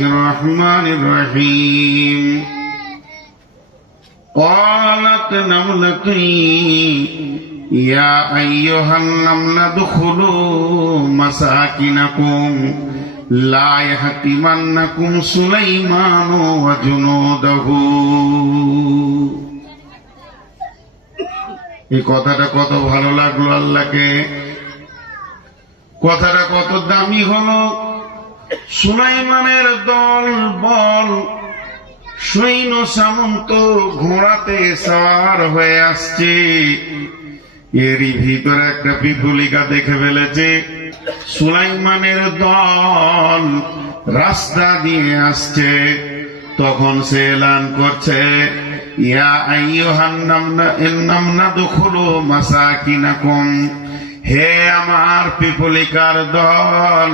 الرحمن الرحيم قالت نملة يا أيها النمل ادخلوا مساكنكم لا يحطمنكم سليمان وجنوده। এই কথাটা কত ভালো লাগলো আল্লাহকে, কথাটা কত দামি হলো। সুলাইমানের দল বল সৈন্য সামন্ত ঘোড়াতে সাওয়ার হয়ে আসছে, এরই ভিতরে একটা পিপুলিকা দেখে ফেলেছে সুলাইমানের দল রাস্তা দিয়ে আসছে। তখন সে এলান করছে, ইয়া আইয়ুহান নামলা দুখুলু মাসাকিনাকুম, হে আমার পিপুলিকার দল,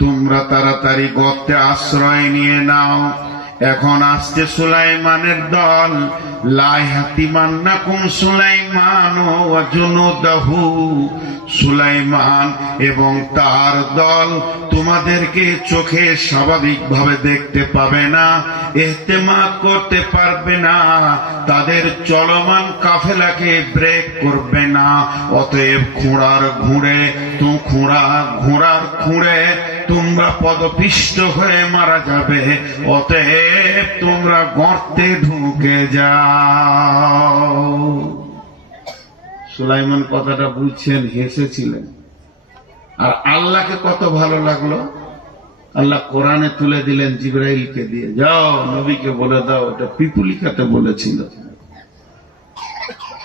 তোমরা তাড়াতাড়ি গর্তে আশ্রয় নিয়ে নাও। এখন আসছে সুলাইমানের দল, লা ইয়াহতিমান্নাকুম সুলাইমান ওয়া জুনুদাহু, সুলাইমান এবং তার দল তোমাদেরকে চোখে স্বাভাবিকভাবে দেখতে পাবে না, ইহতিমাত করতে পারবে না, তাদের চলমান কাফেলাকে ব্রেক করবে না। অতএব ঘোড়ার খুঁড়ে তোমরা পদপিষ্ট হয়ে মারা যাবে। অতএব তোমরা গর্তে ঢুকে যাও। সুলাইমান কথাটা বুঝছেন, হেসেছিলেন। আর আল্লাহকে কত ভালো লাগলো, আল্লাহ কোরআনে তুলে দিলেন জিবরাইলকে দিয়ে, যাও নবীকে বলে দাও এটা পিপুলিকাতে বলেছিল।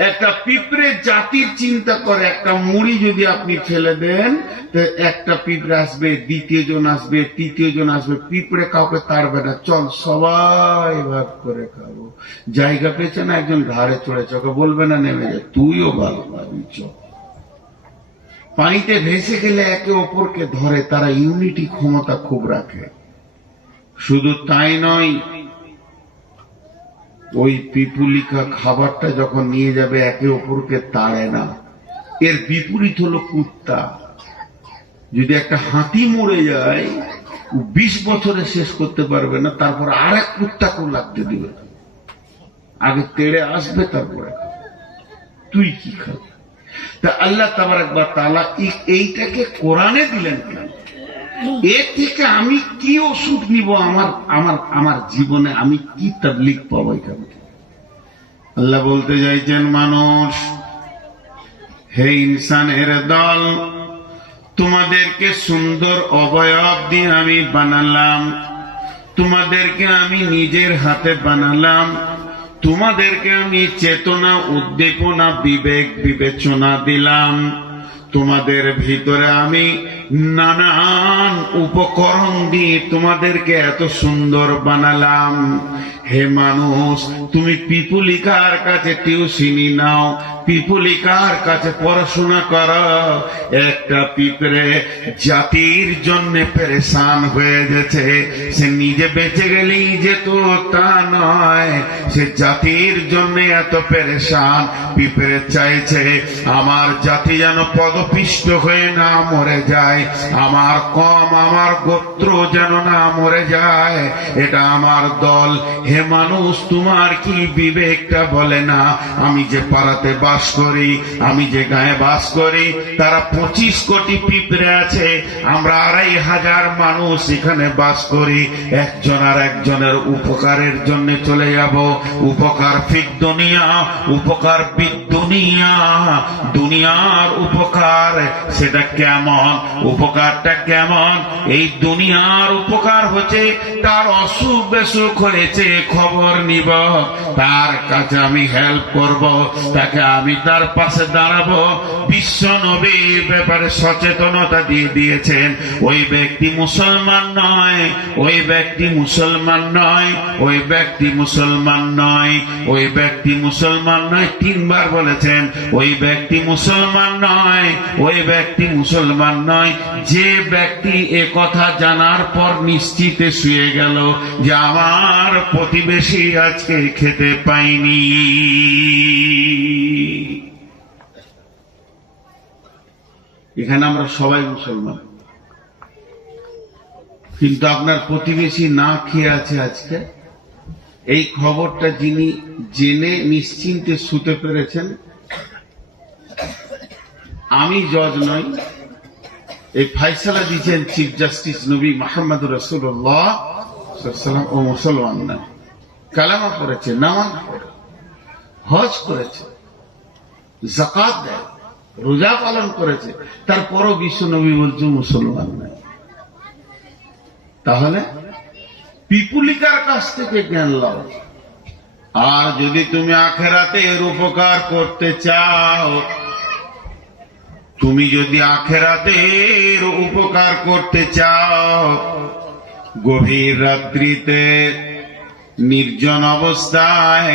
একটা পিঁপড়ে জাতির চিন্তা করে, একটা মুড়ি যদি আপনি ফেলে দেন তো একটা পিঁপড়ে আসবে, দ্বিতীয় জন আসবে, তৃতীয় জন আসবে, পিঁপড়ে কাউকে তাড়বে না, চল সবাই ভাগ করে খাবো। জায়গা পেয়েছে না, একজন ঘাড়ে চড়েছে, ওকে বলবে না নেমে যায়, তুইও ভালো পাবি, চল। পানিতে ভেসে গেলে একে অপরকে ধরে, তারা ইউনিটি ক্ষমতা খুব রাখে। শুধু তাই নয়, ওই পিপুলিকা খাবারটা যখন নিয়ে যাবে একে অপরকে তাড়ে না। এর বিপরীত হলো কুত্তা। যদি একটা হাতি মরে যায় 20 বছরে শেষ করতে পারবে না, তারপর আরেক কুত্তাকেও লাগতে দিবে, আগে তেড়ে আসবে তারপরে তুই কি খাবি। তা আল্লাহ তাবারক ওয়া তাআলা এইটাকে কোরআনে দিলেন কেন? এর থেকে আমি কি ওষুধ নিব আমার জীবনে, আমি কি তাবলীগ পাবো এখান থেকে? আল্লাহ বলতে চাইছেন, মানুষ, হে ইনসানের দল, তোমাদেরকে সুন্দর অবয়ব দিয়ে আমি বানালাম, তোমাদেরকে আমি নিজের হাতে বানালাম, তোমাদেরকে আমি চেতনা, উদ্দীপনা, বিবেক, বিবেচনা দিলাম, তোমাদের ভিতরে আমি নানান উপকরণ দিয়ে তোমাদেরকে এত সুন্দর বানালাম। হে মানুষ, তুমি পিপুলিকার কাছে টিউশনি নাও, পিপুলিকার কাছে পড়াশোনা করো। একটা পিঁপড়ে জাতির জন্য পেরেশান হয়ে গেছে, সে নিজে বেঁচে গেলেই যেত তা নয়, সে জাতির জন্য এত পেরেশান। পিঁপড়ে চাইছে আমার জাতি যেন পদপিষ্ট হয়ে না মরে যায়, আমার গোত্র যেন না মরে যায়, এটা আমার দল। হে মানুষ, তোমার কি বিবেকটা বলে না, আমি যে পাড়াতে বাস করি, আমি যে গায়ে বাস করি, তারা 25 কোটি পিঁপড়ে আছে, আমরা 2500 মানুষ এখানে বাস করি, একজন আর একজনের উপকারের জন্য চলে যাব। উপকার ফিক দুনিয়া, উপকার বিদ দুনিয়া, দুনিয়ার উপকার সেটা কেমন, উপকারটা কেমন? এই দুনিয়ার উপকার হচ্ছে তার অসুখ বেসুখ হয়েছে খবর নিব, তার কাছে আমি হেল্প করব, তাকে আমি তার পাশে দাঁড়াবো। বিশ্ব নবীর ব্যাপারে সচেতনতা দিয়ে দিয়েছেন। ওই ব্যক্তি মুসলমান নয়, ওই ব্যক্তি মুসলমান নয়, ওই ব্যক্তি মুসলমান নয়, ওই ব্যক্তি মুসলমান নয়, 3 বার বলেছেন, ওই ব্যক্তি মুসলমান নয়, ওই ব্যক্তি মুসলমান নয়। যে ব্যক্তি এ কথা জানার পর নিশ্চিতে শুয়ে গেল যে আমার প্রতিবেশী আজকে খেতে পাইনি। এখানে আমরা সবাই মুসলমান, কিন্তু আপনার প্রতিবেশী না খেয়ে আছে আজকে। এই খবরটা যিনি জেনে নিশ্চিন্তে শুতে পেরেছেন, আমি জজ নই, এই ফাইসালা দিয়েছেন চিফ জাস্টিস নবী মুহাম্মদুর রাসূলুল্লাহ সাল্লাল্লাহু আলাইহি ওয়াসাল্লাম। ও মুসলমান না, কালেমা পড়েছে, নামাজ পড়ে, হজ করেছে, যাকাত দেয়, রোজা পালন করেছে, তারপরও বিশ্ব নবী বলছে মুসলমান নাই। তাহলে পিপুলিকার কাছ থেকে জ্ঞান লাও। আর যদি তুমি আখেরাতে এর উপকার করতে চাও, তুমি যদি আখেরাতে এর উপকার করতে চাও, গভীর রাত্রিতে নির্জন অবস্থায়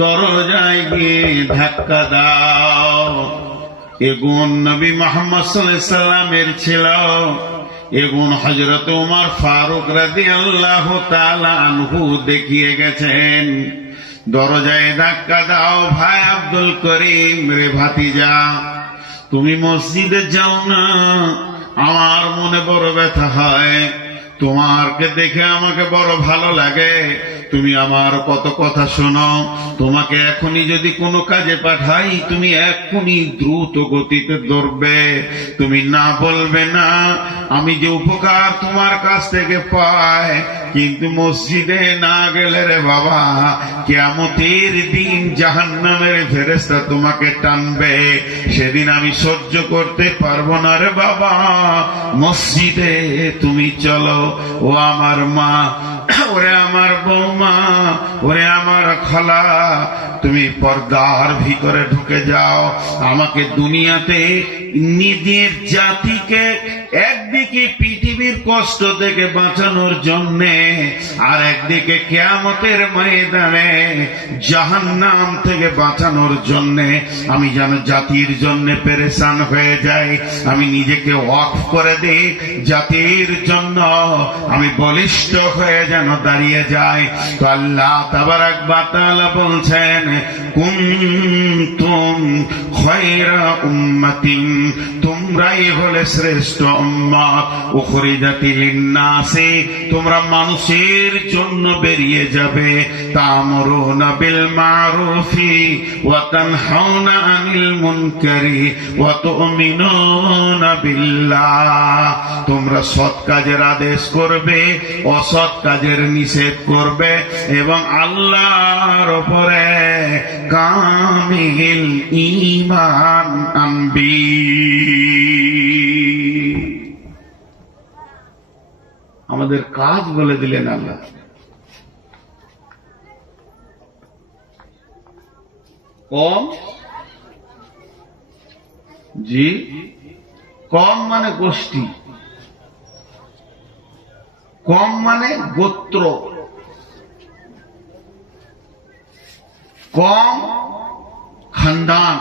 দরজায় গিয়ে ধাক্কা দাও। এগুন নবী মুহাম্মদ সাল্লাল্লাহু আলাইহি সাল্লামের ছিল, এগুন হযরত ওমর ফারুক রাদিয়াল্লাহু তাআলা আনহু দেখিয়ে গেছেন। দরজায় ধাক্কা দাও, ভাই আব্দুল করিম রে ভাতিজা, তুমি মসজিদে যাও না, আমার মনে বড় ব্যথা হয়, তোমাকে দেখে আমাকে বড় ভালো লাগে, তুমি আমার কত কথা শোনো, তোমাকে এখনই যদি কোনো কাজে পাঠাই তুমি এখনই দ্রুত গতিতে দৌড়বে, তুমি না বলবে না আমি যে উপকার তোমার কাছ থেকে পাই। কিন্তু মসজিদে না গেলে রে বাবা, কিয়ামতের দিন জাহান্নামের ফেরেশতা তোমাকে টানবে, সেদিন আমি সহ্য করতে পারবো না রে বাবা, মসজিদে তুমি চলো। ও আমার মা, ওরে আমার বৌমা, ওরে আমার খালা, তুমি পর্দার ভিতরে ঢুকে যাও। আমাকে দুনিয়াতে নিজের জাতিকে একদিকে পৃথিবীর কষ্ট থেকে বাঁচানোর জন্যে, আর একদিকে কিয়ামতের ময়দানে জাহান্নাম থেকে বাঁচানোর জন্যে আমি যেন জাতির জন্য পেরেশান হয়ে যাই, আমি নিজেকে ওয়াকফ করে দিই জাতির জন্য, আমি বলিষ্ঠ হয়ে যেন দাঁড়িয়ে যাই। তো আল্লাহ তাবারাক ওয়া তাআলা বলছেন, কুনতুম খায়রা উম্মাতিন, তোমরাই হলে শ্রেষ্ঠ উম্মত, উখরিজাতিল লিন্নাসি, তোমরা মানুষের জন্য বেরিয়ে যাবে, তা'মুরুনা বিল মা'রুফি ওয়া তানহাউনা আনিল মুনকারি ওয়া তু'মিনুনা বিল্লাহ, তোমরা সৎ কাজের আদেশ করবে, অসৎ কাজের নিষেধ করবে, এবং আল্লাহর উপরে কামিল ঈমান আনবি। আমাদের কাজ বলে দিলেন আল্লাহ। কম, জি, কম মানে গোষ্ঠী, কম মানে গোত্র, কম খানদান।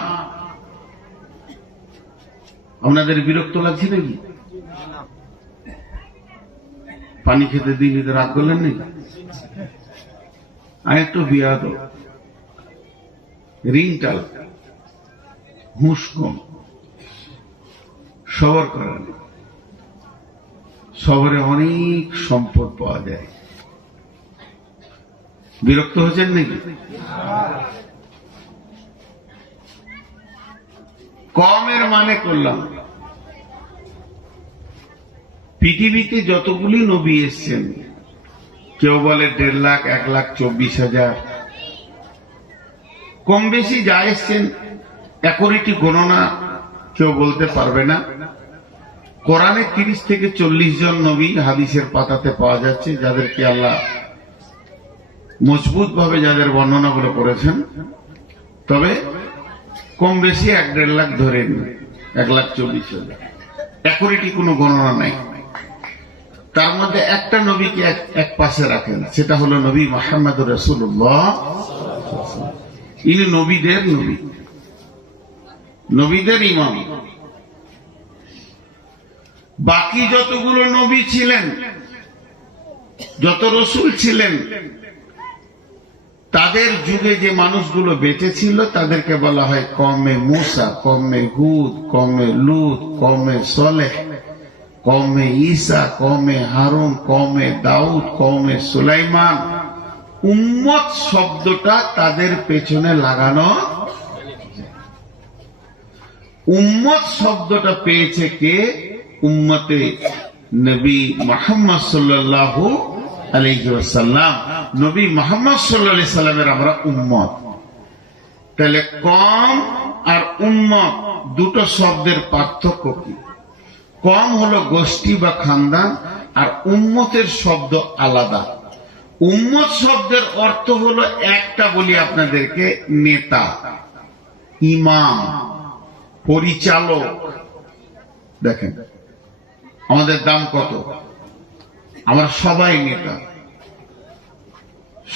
আপনাদের বিরক্ত লাগছে নাকি? পানি খেতে দিন, রাগ করলেন নাকি? আর একটু বিয়া তো রিংটাল, হুঁশ কম, সবর করেন। শহরে অনেক সম্পদ পাওয়া যায়। বিরক্ত হচ্ছেন নাকি? কমের মানে করলাম, পৃথিবীতে যতগুলি নবী এসছেন, কেউ বলে 1.5 লাখ, 1,24,000, কম বেশি যা এসছেন একরিটি গণনা কেউ বলতে পারবে না। কোরআনে 30 থেকে 40 জন নবী হাদিসের পাতাতে পাওয়া যাচ্ছে, যাদেরকে আল্লাহ মজবুত ভাবে যাদের বর্ণনাগুলো করেছেন। তবে কম বেশি 1.5 লাখ ধরে, 1,24,000, একরিটি কোনো গণনা নাই। তার মধ্যে একটা নবীকে এক পাশে রাখেন, সেটা হলো নবী মুহাম্মদুর রাসূলুল্লাহ। ইনি নবীদের নবী, নবীদের ইমাম। বাকি যতগুলো নবী ছিলেন, যত রসুল ছিলেন, তাদের যুগে যে মানুষগুলো বেঁচে ছিল তাদেরকে বলা হয় কওমে মুসা, কওমে হুদ, কওমে লূত, কওমে সালেহ, কওমে ঈসা, কওমে হারুন, কওমে দাউদ, কওমে সুলাইমান। উম্মত শব্দটা তাদের পেছনে লাগানো। উম্মত শব্দটা পেয়েছে কে? উম্মতে নবী মুহাম্মদ সাল্লাল্লাহু আলাইহি ওয়াসাল্লাম। নবী মুহাম্মদ সাল্লাল্লাহু আলাইহি সাল্লামের আমরা উম্মত। তাহলে কম আর উম্মত দুটো শব্দের পার্থক্য কি? কম হলো গোষ্ঠী বা খানদান, আর উম্মতের শব্দ আলাদা। উম্মত শব্দের অর্থ হলো একটা বলি আপনাদেরকে, নেতা, ইমাম, পরিচালক। দেখেন আমাদের দাম কত, আমরা সবাই নেতা,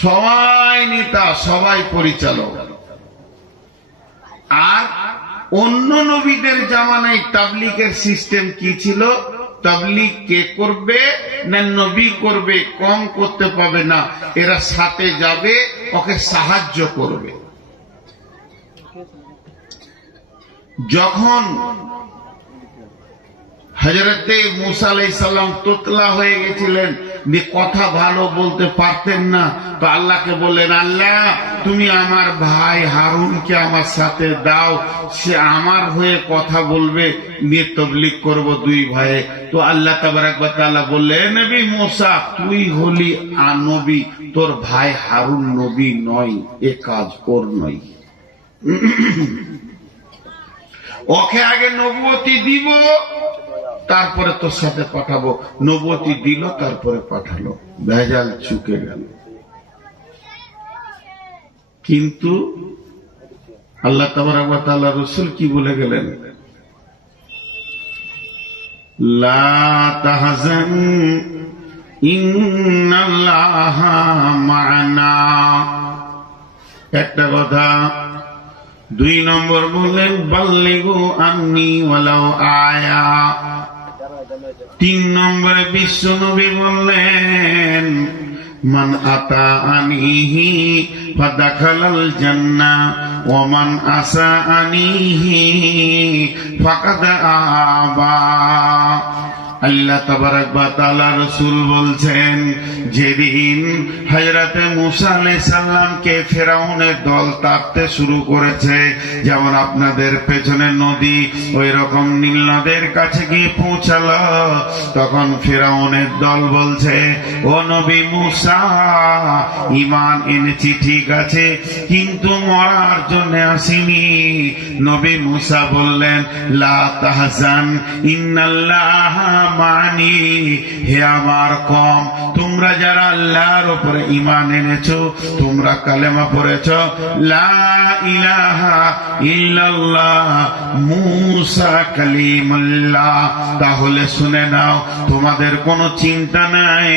সবাই নেতা, সবাই পরিচালক। আর অন্য নবীদের জামানায় তাবলীগের সিস্টেম কি ছিল? তাবলীগ কে করবে না নবী করবে, কম করতে পাবে না, এরা সাথে যাবে, ওকে সাহায্য করবে। যখন হযরতে মুসা আলাইহিস সালাম তোতলা হয়ে গেছিলেন, যে কথা ভালো বলতে পারতেন না, তো আল্লাহকে বললেন, আল্লাহ তুমি আমার ভাই হারুনকে আমার সাথে দাও, সে আমার হয়ে কথা বলবে, নিয়ে তাবলীগ করব দুই ভাইয়ে। তো আল্লাহ তাবারক ওয়া তাআলা বললেন, নবী মুসা তুই হলি নবী, তোর ভাই হারুন নবী নয়, এ কাজ ওর নয়। ওকে আগে নবুয়তি দিব, তারপরে তোর সাথে পাঠাবো। নবুয়তি দিল, তারপরে পাঠালো, ভেজাল চুকে গেল। কিন্তু আল্লাহ তাবারক ওয়া তাআলা রাসূল কি বলে গেলেন? লা তাহজান ইন্নাল্লাহা মা'ানা। একটা কথা। দুই নম্বর বললেন বাল্লিগু আন্নি ওয়ালাউ আয়া। তিন নম্বরে বিশ্ব নবী বললেন মান আতাআনিহি ফাদাখালাল জান্নাহ ওয়া মান আসাআনিহি ফাকাদ আবা। আল্লাহ তাবারক ওয়া তাআলা রাসূল বলছেন, যেদিন হযরতে মুসা আলাইহিস সালামকে ফিরআউনের দল তাড়তে শুরু করেছে, যেমন আপনাদের পেছনে নদী ওই রকম নীল নদের কাছে গিয়ে পৌঁছালো, তখন ফিরআউনের দল বলছে, ও নবী মুসা ঈমান এনেছি ঠিক আছে, কিন্তু মরার জন্য আসিনি। নবী মুসা বললেন লা তাহজান ইন্নাল্লাহা মানি। হে আমার কম, তোমরা যারা আল্লাহর উপরে ঈমান এনেছো, তোমরা কালেমা পড়েছো লা ইলাহা ইল্লাল্লাহ মুসা কালিমুল্লাহ, তাহলে শুনে নাও, তোমাদের কোনো চিন্তা নাই,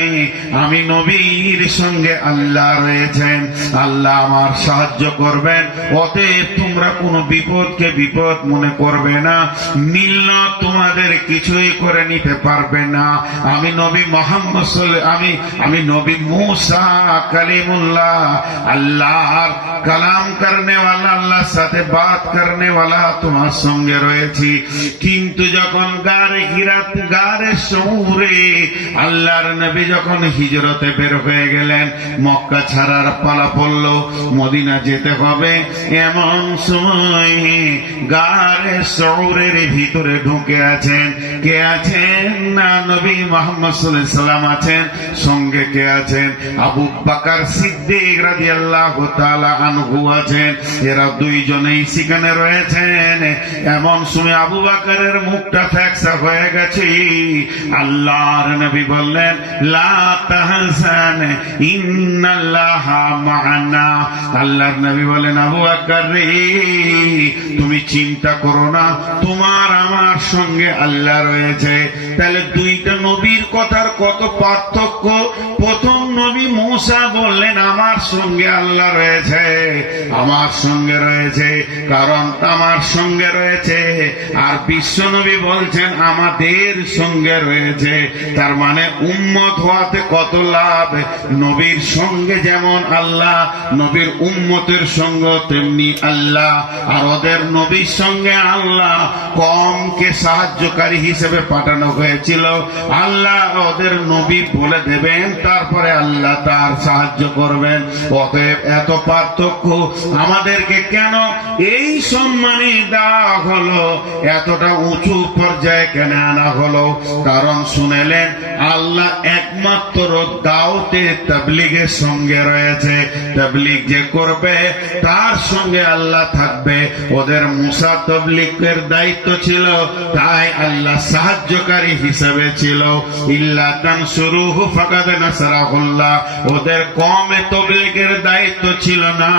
আমি নবীর সঙ্গে আল্লাহ রয়েছেন, আল্লাহ আমার সাহায্য করবেন, অতএব তোমরা কোনো বিপদকে বিপদ মনে করবে না, নীল তোমাদের কিছুই করে নিতে পারবে না। আমি নবী মুহাম্মদ আমি নবী মুসা কালিমুল্লাহ, আল্লাহর কালাম করনে वाला, আল্লাহর সাথে বাত করনে वाला তোমার সঙ্গে রয়েছি। কিন্তু যখন গারে সৌরে আল্লাহর নবী যখন হিজরতে বের হয়ে গেলেন, মক্কা ছাড়ার পালা পড়ল, মদিনা যেতে হবে, এমন সময় গারে সৌরের ভিতরে ঢুকে আছেন, কে আছেন না নবী মুহাম্মদ সাল্লাল্লাহু আলাইহি সাল্লাম আছেন, সঙ্গে কে আছেন? আবু বকর সিদ্দিক রাদিয়াল্লাহু তাআলা আনহু আছেন, এরা দুইজনেই সেখানে রয়েছেন। এমন সময় আবু বকরের মুখটা ফ্যাকসা হয়ে গেছে। আল্লাহর নবী বললেন লা তাহজান ইন্নাল্লাহা মা'ানা। আল্লাহর নবী বলেন, আবু বকর রে তুমি চিন্তা করো না, তোমার আমার সঙ্গে আল্লাহ রয়েছে। তাহলে দুইটা নবীর কথার কত পার্থক্য। প্রথম নবী মুসা মুসা বললেন আমার সঙ্গে আল্লাহ রয়েছে, আমার সঙ্গে রয়েছে, কারণ আমার সঙ্গে রয়েছে। আর বিশ্বনবী বলছেন আমাদের সঙ্গে রয়েছে। তার মানে উম্মত হওয়াতে কত লাভ। নবীর সঙ্গে যেমন আল্লাহ, নবীর উম্মতের সঙ্গে তেমনি আল্লাহ। আর ওদের নবীর সঙ্গে আল্লাহ কমকে সাহায্যকারী হিসেবে পাঠানো হয়েছিল। আল্লাহ ওদের নবী বলে দেবেন, তারপরে আল্লাহ তার সাহায্য করবেন। অতএব এত পার্থক্য। আমাদেরকে কেন এই সম্মানই দেওয়া হলো, এতটা উঁচু পর্যায়ে কেন আনা হলো? কারণ শুনেলেন আল্লাহ একমাত্র দাওয়াতে তাবলীগের সঙ্গে রয়েছে। তাবলীগ যে করবে তার সঙ্গে আল্লাহ থাকবে। ওদের মুসা তাবলীগের দায়িত্ব ছিল, তাই আল্লাহ সাহায্যকারী হিসেবে ছিল। ইল্লা তানসুরুহু ফাকাদ নাসারাহুল্লাহ। ওদের কমে তাবলীগের দায়িত্ব ছিল না,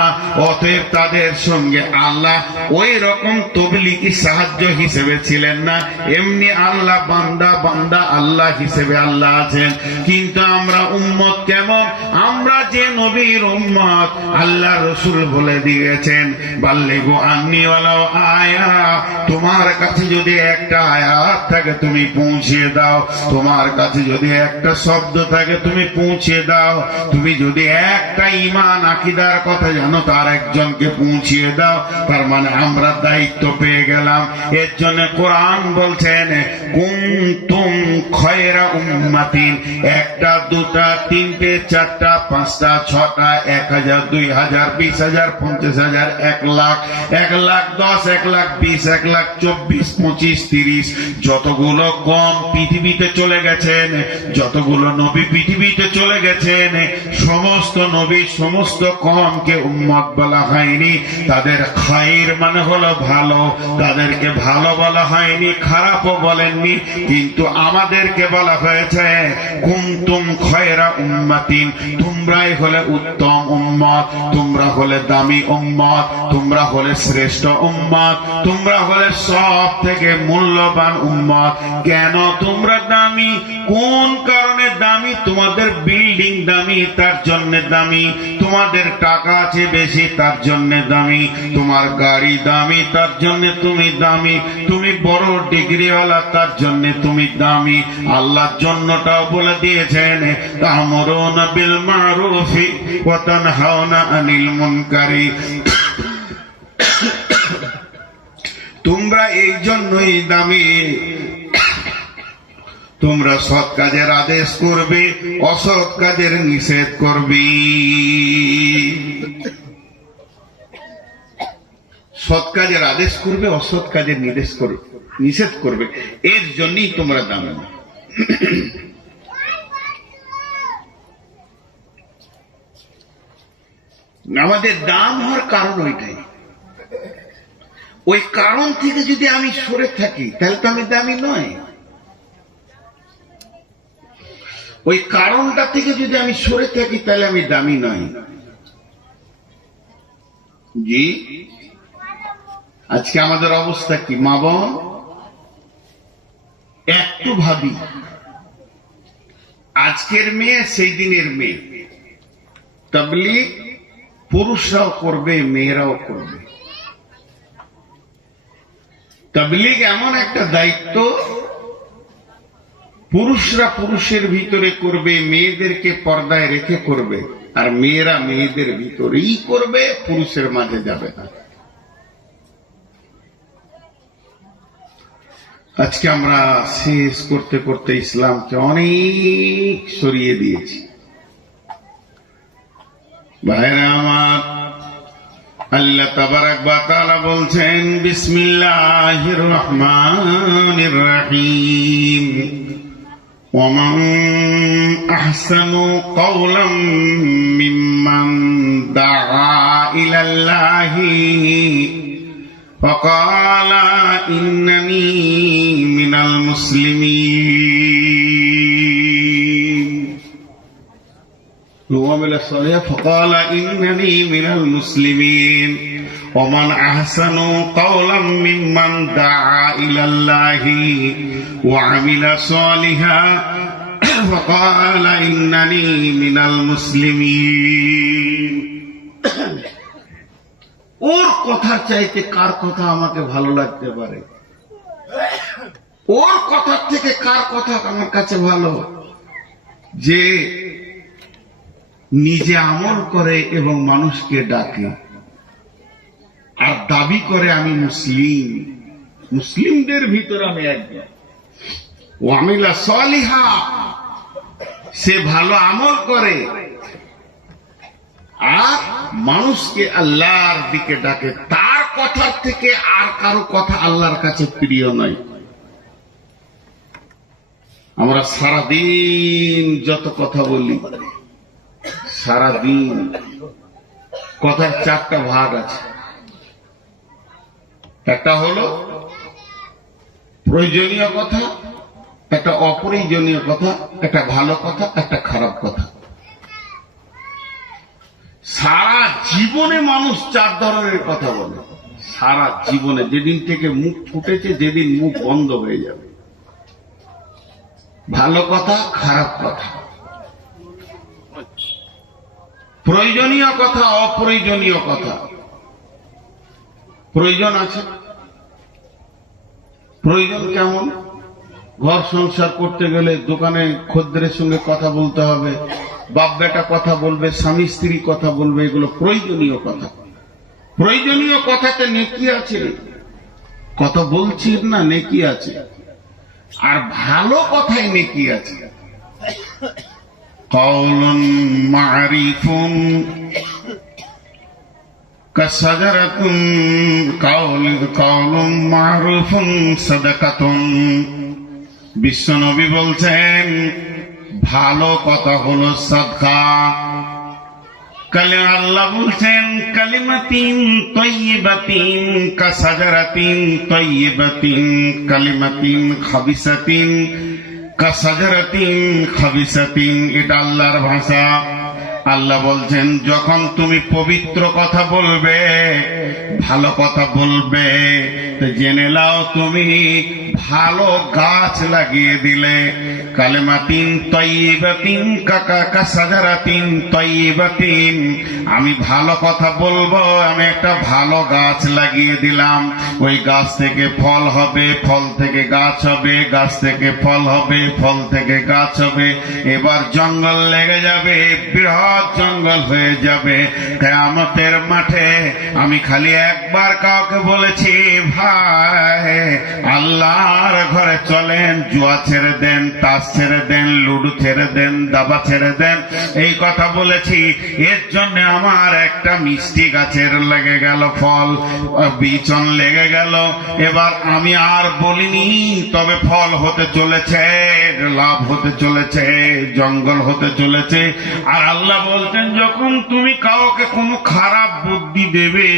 অতএব তাদের সঙ্গে আল্লাহ ওই রকম তাবলীগী সাহায্য হিসেবে ছিলেন না। এমনি আল্লাহ বান্দা বান্দা আল্লাহ হিসেবে আল্লাহ আছেন। কিন্তু আমরা উম্মত কেমন? আমরা যে নবীর উম্মত, আল্লাহ রসুল বলে দিয়েছেন বাল্লিগু আন্নী ওয়ালাউ আয়া। তোমার কাছে যদি একটা আয়াত থাকে তুমি পৌঁছিয়ে দাও, তোমার কাছে যদি একটা শব্দ থাকে তুমি পৌঁছিয়ে দাও, তুমি যদি একটা ঈমান আকীদার কথা জানো তার একজনকে পৌঁছিয়ে দাও। তার মানে আমরা দায়িত্ব পেয়ে গেলাম। এর জন্য কোরআন বলছেন কুনতুম খায়রা উম্মাতিন। একটা, দুটা, তিনটে, চারটা, পাঁচটা, ছটা, 1000, 2000, 20000, 50000, 1 লাখ, 1,10,000, 1,20,000, 1,24,000, 25,000, 30, যতগুলো কম পৃথিবীতে চলে গেছেন, যতগুলো নবী পৃথিবীতে চলে গেছেন, সমস্ত নবী সমস্ত কমকে উম্মত বলা হয়নি। তাদের খায়র মানে হলো ভালো, তাদেরকে ভালো বলা হয়নি, খারাপও বলেননি। কিন্তু আমাদেরকে বলা হয়েছে কুনতুম খায়রা উম্মাতিন। তোমরাই হলে উত্তম উম্মত, তোমরা হলে দামি উম্মত, তোমরা হলে শ্রেষ্ঠ উম্মত, তোমরা হলে সব থেকে মূল্যবান উম্মত। কেন তোমরা দামি? কোন কারণে দামি? তোমাদের বিল্ডিং দামি, তার জন্য দামি। তোমাদের টাকা আছে বেশি, তার জন্য দামি। তোমার গাড়ি দামি, তার জন্য তুমি দামি। তুমি বড় ডিগ্রিওয়ালা, তার জন্য তুমি দামি। আল্লাহর জন্যটাও বলে দিয়েছেন তা'মুরুনা বিল মা'রুফি ওয়া তানহাউনা আনিল মুনকারি। তোমরা এই জন্যই দামি, তোমরা সৎ কাজের আদেশ করবে, অসৎ কাজের নিষেধ করবে। সৎ কাজের আদেশ করবে, অসৎ কাজের নিষেধ করবে। এর জন্যই তোমরা দামি। আমাদের দাম হওয়ার কারণ ওইটাই। ওই কারণ থেকে যদি আমি সরে থাকি তাহলে তো আমি দামি নয়। ওই কারণটা থেকে যদি আমি সরে থাকি তাহলে আমি দামি নয়। জি, আজকে আমাদের অবস্থা কি? মা বোন একটু ভাবি, আজকের মেয়ে সেই দিনের মেয়ে। তাবলীগ পুরুষরাও করবে, মেয়েরাও করবে। তাবলীগ এমন একটা দায়িত্ব, পুরুষরা পুরুষের ভিতরে করবে, মেয়েদেরকে পর্দায় রেখে করবে, আর মেয়েরা মেয়েদের ভিতরেই করবে, পুরুষের মাঝে যাবে না। আজকে আমরা শেষ করতে করতে ইসলামকে অনেক সরিয়ে দিয়েছি। ভাইরা আমার, আল্লাহ তাবারাক ওয়া তাআলা বলছেন বিসমিল্লাহির রহমানির রহিম ওয়া মান আহসানু কাওলাম মিম্মান দাআ ইলাল্লাহি ওয়া ক্বালা ইন্নানি মিনাল মুসলিমিন وعمل الصالحات فقال إنني من المسلمين ومن أحسن قولا ممن دعا إلى الله وعمل صالحا فقال إنني من المسلمين। ওর কথা চাইতে কার কথা আমাকে ভালো লাগতে পারে? ওর কথা থেকে কার কথা আমার কাছে ভালো? যে নিজে আমল করে এবং মানুষকে ডাকে আর দাবি করে আমি মুসলিম, মুসলিমদের ভিতরে আমি একজন। ওয়ামিলা সালিহা, সে ভালো আমল করে আর মানুষকে আল্লাহর দিকে ডাকে। তার কথার থেকে আর কারো কথা আল্লাহর কাছে প্রিয় নয়। আমরা সারাদিন যত কথা বলি, সারাদিন কথার চারটা ভাগ আছে। একটা হলো প্রয়োজনীয় কথা, একটা অপ্রয়োজনীয় কথা, একটা ভালো কথা, একটা খারাপ কথা। সারা জীবনে মানুষ চার ধরনের কথা বলে। সারা জীবনে, যেদিন থেকে মুখ ফুটেছে, যেদিন মুখ বন্ধ হয়ে যাবে। ভালো কথা, খারাপ কথা, প্রয়োজনীয় কথা, অপ্রয়োজনীয় কথা। প্রয়োজন আছে। প্রয়োজন কেমন? ঘর সংসার করতে গেলে দোকানে খদ্দের সঙ্গে কথা বলতে হবে, বাপ বেটা কথা বলবে, স্বামী স্ত্রী কথা বলবে, এগুলো প্রয়োজনীয় কথা। প্রয়োজনীয় কথাতে নেকি আছে, কথা বলছি না, নেকি আছে। আর ভালো কথায় নেকি আছে। Kowloon মারিফুন কাসাজারাতুন, Kowloon মারুফুন সাদাকাতুন। বিশ্বনবী বলছেন ভালো কথা হলো সাদকা। আল্লাহ বলছেন কালিমাতিন তাইয়্যিবাতিন কাসাজারাতিন তাইয়্যিবাতিন, কালিমাতিন খাবিসাতিন কাসাজারাতিন খাবিসাতিন। এটা আল্লাহর ভাষা। আল্লাহ বলছেন যখন তুমি পবিত্র কথা বলবে, ভালো কথা বলবে, তো জেনে নাও তুমি ভালো গাছ লাগিয়ে দিলে। কালেমাতিন তাইয়্যিবাতিন কাসাজারাতিন তাইয়্যিবাতিন, আমি ভালো কথা বলবো, আমি একটা ভালো গাছ লাগিয়ে দিলাম। ওই গাছ থেকে ফল হবে, ফল থেকে গাছ হবে, গাছ থেকে ফল হবে, ফল থেকে গাছ হবে। এবার জঙ্গল লেগে যাবে, বৃহৎ জঙ্গল হয়ে যাবে। কিয়ামতের মাঠে আমি খালি একবার কাউকে বলেছি, ভাই আল্লাহর ঘরে চলেন, জুয়া ছেড়ে দেন, তাস ছেড়ে দেন, লুডু ছেড়ে দেন, দাবা ছেড়ে দেন, এই কথা বলেছি। এর জন্য আমার একটা মিষ্টি গাছের লেগে গেল ফল, বিচন লেগে গেল। এবার আমি আর বলিনি, তবে ফল হতে চলেছে, লাভ হতে চলেছে, জঙ্গল হতে চলেছে। আর আল্লাহ বলতেন যখন তুমি কাউকে কোনো খারাপ বুদ্ধি দেবে,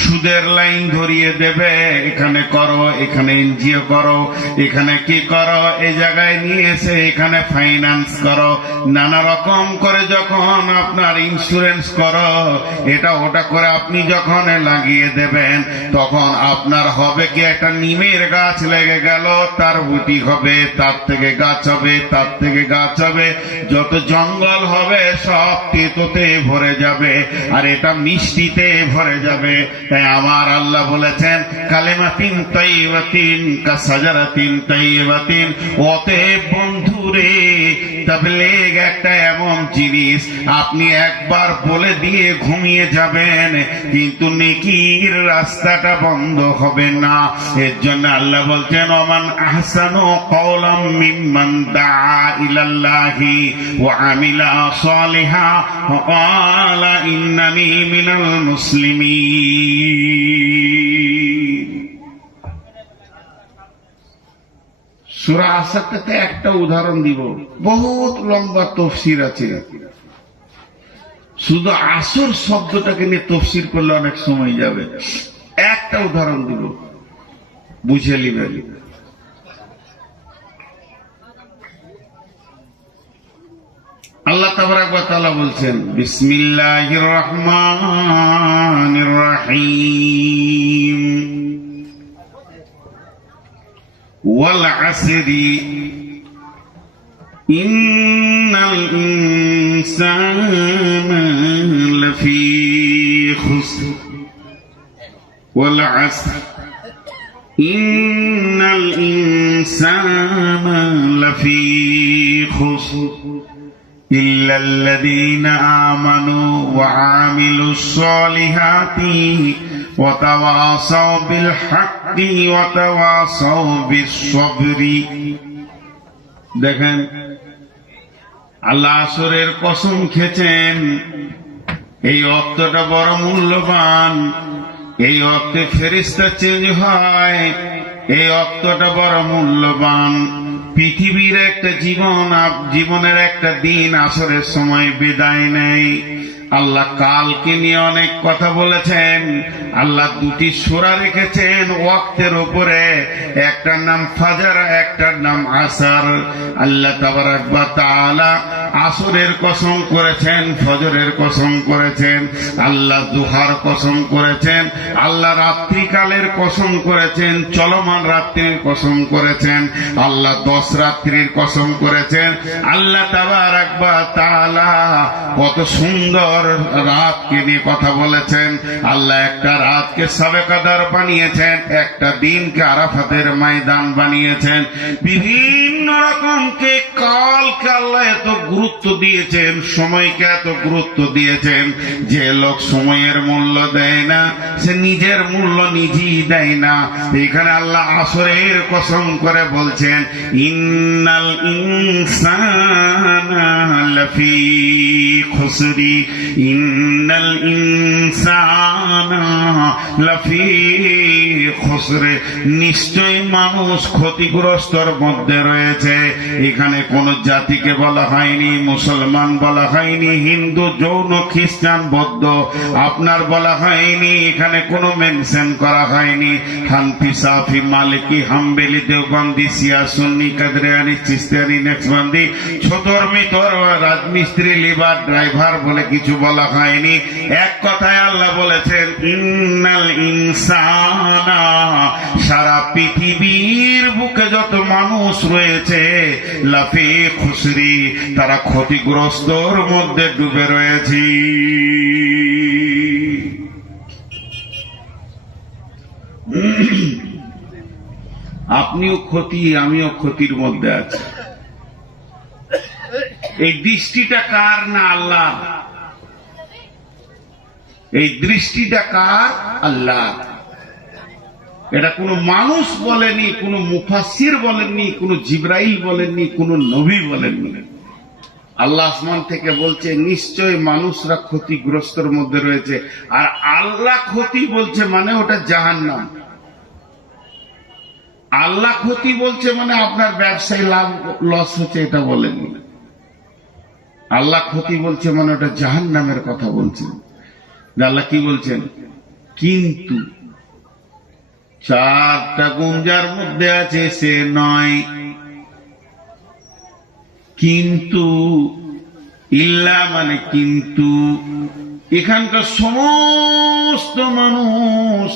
সুদের লাইন ধরিয়ে দেবে, এখানে করো, এখানে এনজিও করো, এখানে কি করো, এই জায়গায় নিয়ে এসে এখানে ফাইন্যান্স করো, নানা রকম করে যখন আপনার ইন্স্যুরেন্স করো, এটা ওটা করে আপনি যখন লাগিয়ে দেবেন, তখন আপনার হবে কি, একটা নিমের গাছ লেগে গেল, তার বুটি হবে, তার থেকে গাছ হবে, তার থেকে গাছ হবে, যত জঙ্গল হবে সব তেতোতে ভরে যাবে, আর এটা মিষ্টিতে ভরে যাবে। তাই আমার আল্লাহ বলেছেন কালিমাতিন তাইয়্যিবাতিন কাসাজারাতিন তাইয়্যিবাতিন। অতএব বন্ধুরে, তাবলীগ একটা এমন জিনিস, আপনি একবার বলে দিয়ে ঘুমিয়ে যাবেন, কিন্তু নেকির রাস্তাটা বন্ধ হবে না। এর জন্য আল্লাহ বলছেন ওমান আহসানু কওলাম মিম্মান দাআ ইলাল্লাহি ওয়া আমিলা সালিহা ওয়া ক্বালা ইন্নানি মিনাল মুসলিমিন। সূরা আসরতে একটা উদাহরণ দিব, বহুত লম্বা তাফসীর আছে। শুধু আসর শব্দটাকে নিয়ে তাফসীর করলে অনেক সময় যাবে। একটা উদাহরণ দিব, বুঝে নিবেন। আল্লাহ তাবারাক ওয়া তাআলা বলছেন বিসমিল্লাহির রহমানির রহিম ওয়াল আসরি ইন্নাল ইনসানা লাফি খুসর ওয়াল আসর ইন্নাল ইনসানা লাফি খুসর ইল্লাল্লাযীনা আমানু ওয়া আমিলুস সালিহাতি ওয়া তাওয়াসাউ বিল হাক্কি ওয়া তাওয়াসাউ বিস সাবরি। দেখেন আল্লাহ আসরের কসম খেয়েছেন। এই অক্তটা বড় মূল্যবান। এই অক্তে ফেরেশতা চেঞ্জ হয়। এই অক্তটা বড় মূল্যবান। পৃথিবীর একটা জীবনের একটা দিন আসরের সময় বিদায় নেই। আল্লাহ কালকে নিয়ে অনেক কথা বলেছেন। আল্লাহ দুটি সূরা রেখেছেন ওয়াক্তের উপরে, একটার নাম ফাজর, একটার নাম আসর। আল্লাহ তাবারাক ওয়া তাআলা আসরের কসম করেছেন, ফজরের কসম করেছেন, আল্লাহ দুহার কসম করেছেন, আল্লাহ রাত্রিকালের কসম করেছেন, চলমান রাত্রির কসম করেছেন, আল্লাহ 10 রাত্রির কসম করেছেন। আল্লাহ তাবারাক ওয়া তাআলা কত সুন্দর রাতকে নিয়ে কথা বলেছেন। আল্লাহ একটা রাতকে শবে কদর বানিয়েছেন, একটা দিনকে আরাফাতের ময়দান বানিয়েছেন। বিভিন্ন রকমকে কালকে আল্লাহ এত গুরুত্ব দিয়েছেন, সময়কে এত গুরুত্ব দিয়েছেন। যে লোক সময়ের মূল্য দেয় না সে নিজের মূল্য নিজেই দেয় না। এখানে আল্লাহ আসরের কসম করে বলছেন ইন্নাল ইনসানা লাফি খুসরি ইন্নাল ইনসানা লাফি খুসরে। নিশ্চয় মানুষ ক্ষতিগ্রস্তর মধ্যে রয়েছে। এখানে কোন জাতিকে বলা হয়নি, মুসলমান বলা হয়নি, হিন্দু, জৈন, খ্রিস্টান, বৌদ্ধ আপনার বলা হয়নি। এখানে কোনো মেনশন করা হয়নি। হানফি, সাফি, মালিকি, হাম্বলি, দেওবন্দি, শিয়া, সুন্নি, কাদরিয়ানি, চিশতিয়ানি, নেকশবন্দি, ছোটর মিতর, রাজমিস্ত্রি, লিভার, ড্রাইভার বলে কিছু বলা হয়নি। এক কথায় আল্লাহ বলেছেন ইন্নাল ইনসানা। সারা পৃথিবীর বুকে যত মানুষ রয়েছে লাফি খুসরি, তারা ক্ষতিগ্রস্তর মধ্যে ডুবে রয়েছে। আপনিও ক্ষতি, আমিও ক্ষতির মধ্যে আছি। এই দৃষ্টিটা কার? না আল্লাহ। এই দৃষ্টিটা কার? আল্লাহ। এটা কোনো মানুষ বলেনি, কোনো মুফাসসির বলেননি, কোনো জিবরাইল বলেননি, কোনো নবী বলেননি। আল্লাহ আসমান থেকে বলছে নিশ্চয় মানুষরা ক্ষতিগ্রস্তর মধ্যে রয়েছে। আর আল্লাহ ক্ষতি বলছে মানে ওটা জাহান্নাম। আল্লাহ ক্ষতি বলছে মানে আপনার ব্যবসায় লাভ লস হচ্ছে এটা বলেননি। আল্লাহ ক্ষতি বলছে মানে ওটা জাহান্নামের কথা বলছেন। আল্লাহ কি বলছেন? কিন্তু 4টা গুণ যার মধ্যে আছে সে নয়। কিন্তু ইল্লা মানে কিন্তু। এখানকার সমস্ত মানুষ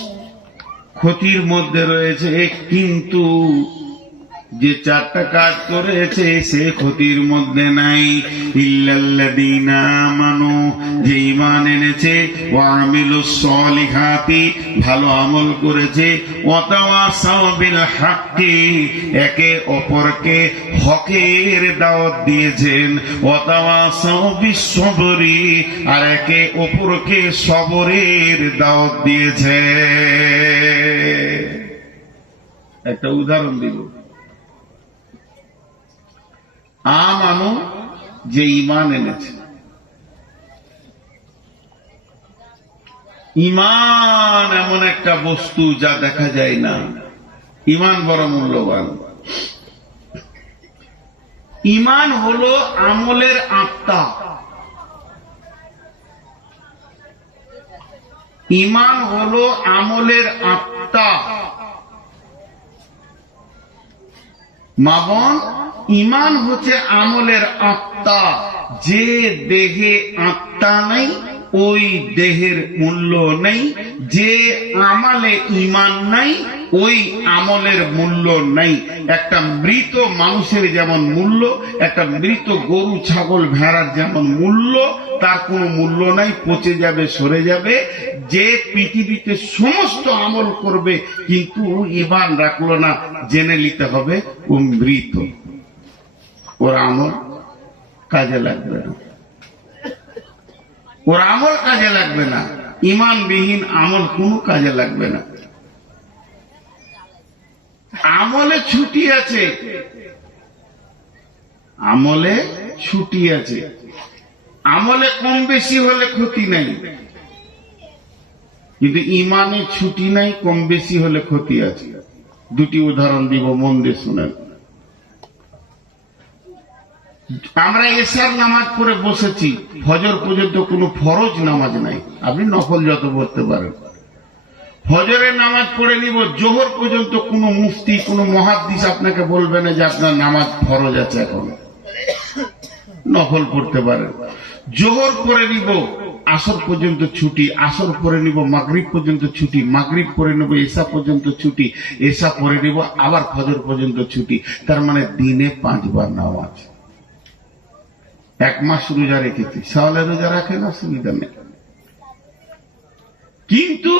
ক্ষতির মধ্যে রয়েছে, কিন্তু যে 4টা কাজ করেছে সে ক্ষতির মধ্যে নাই। ইল্লাল্লাযীনা আমানু, যে ঈমান এনেছে, ওয়া আমিলুস সালিহাতি, ভালো আমল করেছে, ওয়া তাওয়াসাউ বিল হাক্কি, একে অপরকে হকের দাওয়াত দিয়েছেন, ওয়া তাওয়াসাউ বিস সাবরি, আর একে অপরকে সবরের দাওয়াত দিয়েছে। একটা উদাহরণ দিব। আমানু, যে ঈমান এনেছে। ঈমান এমন একটা বস্তু যা দেখা যায় না। ঈমান বড় মূল্যবান। ঈমান হলো আমলের আত্মা। ঈমান হলো আমলের আত্মা। মা বোন, ঈমান হচ্ছে আমলের আত্মা। যে দেহে আত্মা নেই ওই দেহের মূল্য নেই। যে আমালে ঈমান নাই ওই আমলের মূল্য নেই। একটা মৃত মানুষের যেমন মূল্য, একটা মৃত গরু ছাগল ভেড়ার যেমন মূল্য, তার কোনো মূল্য নাই, পচে যাবে, সরে যাবে। যে পৃথিবীতে সমস্ত আমল করবে কিন্তু ঈমান রাখলো না, জেনে নিতে হবে ও মৃত, ওর আমল কাজে লাগবে না, ওর আমল কাজে লাগবে না। ঈমানবিহীন আমল কোনো কাজে লাগবে না। আমলে ছুটি আছে, আমলে ছুটি আছে, আমলে কম বেশি হলে ক্ষতি নাই, কিন্তু ইমানে ছুটি নাই, কম বেশি হলে ক্ষতি আছে। দুটি উদাহরণ দিব, মন দিয়ে শুনেন। আমরা এশার নামাজ পড়ে বসেছি, ফজর পর্যন্ত কোনো ফরজ নামাজ নাই, আপনি নফল যত পড়তে পারেন। ফজরের নামাজ পড়ে নিব, জোহর পর্যন্ত কোনো মুফতি কোনো মুহাদ্দিস আপনাকে বলবে না যে আপনার নামাজ ফরজ আছে, এখন নফল পড়তে পারেন। জোহর পড়ে নিব, আসর পর্যন্ত ছুটি, আসর পড়ে নিব, মাগরিব পর্যন্ত ছুটি, মাগরিব পড়ে নিব, এশা পর্যন্ত ছুটি, এশা পড়ে নিব, আবার ফজর পর্যন্ত ছুটি। তার মানে দিনে 5 বার নামাজ। 1 মাস রোজা রেখেছি, সওয়ালে রোজা রাখেন, অসুবিধা নেই। কিন্তু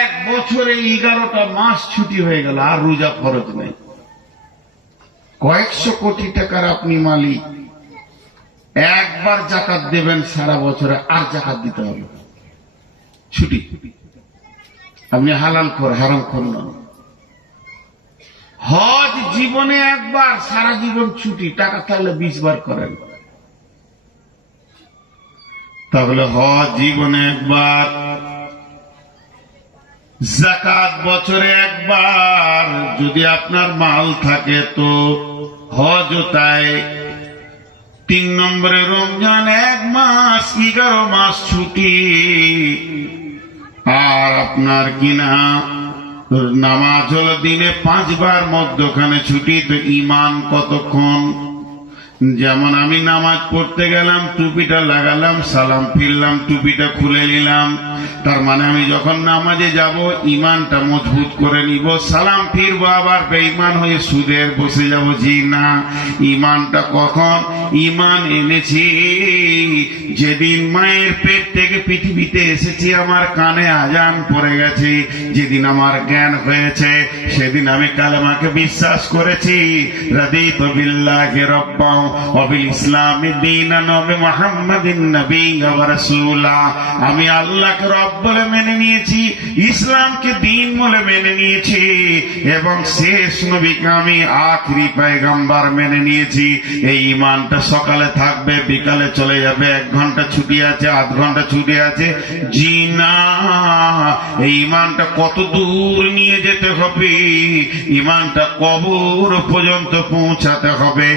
1 বছরে 11টা মাস ছুটি হয়ে গেল, আর রোজা ফরজ নেই। কয়েকশো কোটি টাকার আপনি মালিক, একবার জাকাত দেবেন সারা বছরে, আর জাকাত দিতে হবে, ছুটি। আপনি হালাল খোর, হারাম খোর নন। হজ জীবনে একবার, সারা জীবন ছুটি, টাকা থাকলে 20 বার করেন। তাহলে হজ জীবনে একবার, যাকাত বছরে একবার, যদি আপনার মাল থাকে তো হজও তাই। 3 নম্বরে রমজান 1 মাস, 11 মাস ছুটি। আর আপনার কিনা নামাজ হলো দিনে 5 বার, মধ্যখানে ছুটি। তো ঈমান কতক্ষণ? যেমন আমি নামাজ পড়তে গেলাম, টুপিটা লাগালাম, সালাম ফিরলাম, টুপিটা খুলে নিলাম, তার মানে আমি যখন নামাজে যাব ঈমানটা মজবুত করে নিব। সালাম ফিরবো, আবার বেঈমান হয়ে সুদের বসে যাব, জি না। ঈমানটা কখন? ঈমান এনেছি যেদিন মায়ের পেট থেকে পৃথিবীতে এসেছি, আমার কানে আজান পড়ে গেছে, যেদিন আমার জ্ঞান হয়েছে, সেদিন আমি কালেমাকে বিশ্বাস করেছি। রাদিতু বিল্লাহি রাব্বান ওয়া বিল ইসলামি দীনান ওয়া বিমুহাম্মাদিন নাবিয়্যান ওয়া রাসূলা। আমি আল্লাহকে রব বলে মেনে নিয়েছি, ইসলামকে দিন বলে মেনে নিয়েছি, এবং শেষ নবীকে আমি আখেরি পয়গম্বর মেনে নিয়েছি। এই ঈমানটা সকালে থাকবে, বিকালে চলে যাবে। 1 ঘন্টা ছুটি আছে, 1/2 ঘন্টা ছুটি আছে, জি না। এই ঈমানটা কত দূর নিয়ে যেতে হবে? ঈমানটা কবর পর্যন্ত পৌঁছাতে হবে।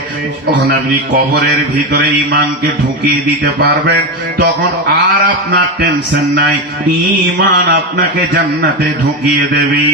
যখন আপনি কবরের ভিতরে ঈমানকে ঢুকিয়ে দিতে পারবেন, তখন আর আপনার টেনশন নাই, ঈমান আপনাকে জান্নাতে ঢুকিয়ে দেবে।